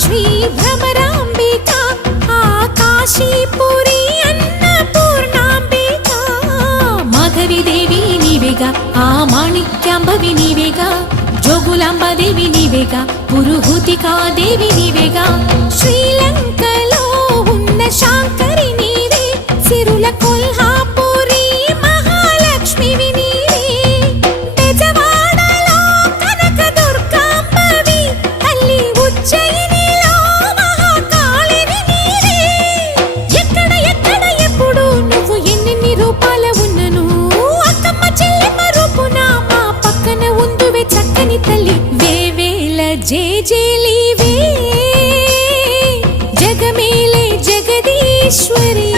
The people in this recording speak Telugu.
శ్రీ భ్రమరాంబిక ఆకాశీపురి అన్నపూర్ణాంబిక మాధవి దేవి నీవేగా ఆ మాణిక్యాంబవి నీవేగా జోగులాంబ దేవి నీవేగా పురుహూతికా దేవి నీవేగా శ్రీలంకలో ఉన్న శాంకరి నీవే సిరుల కొల్హాపురి మహాలక్ష్మివి నీవే బెజవాడలో కనక దుర్గాంబవి తల్లి ఉజ్జయినిలో మహాకాళివి నీవే ఎక్కడ ఎక్కడ ఎప్పుడు నువ్వు ఎన్నెన్ని రూపాల ఉన్నను అక్కమ్మ చెల్లెమ్మ రూపున మా పక్కన ఉందువే చక్కని తల్లి వేవేల జేజేలివే జగమేలే జగదీశ్వరి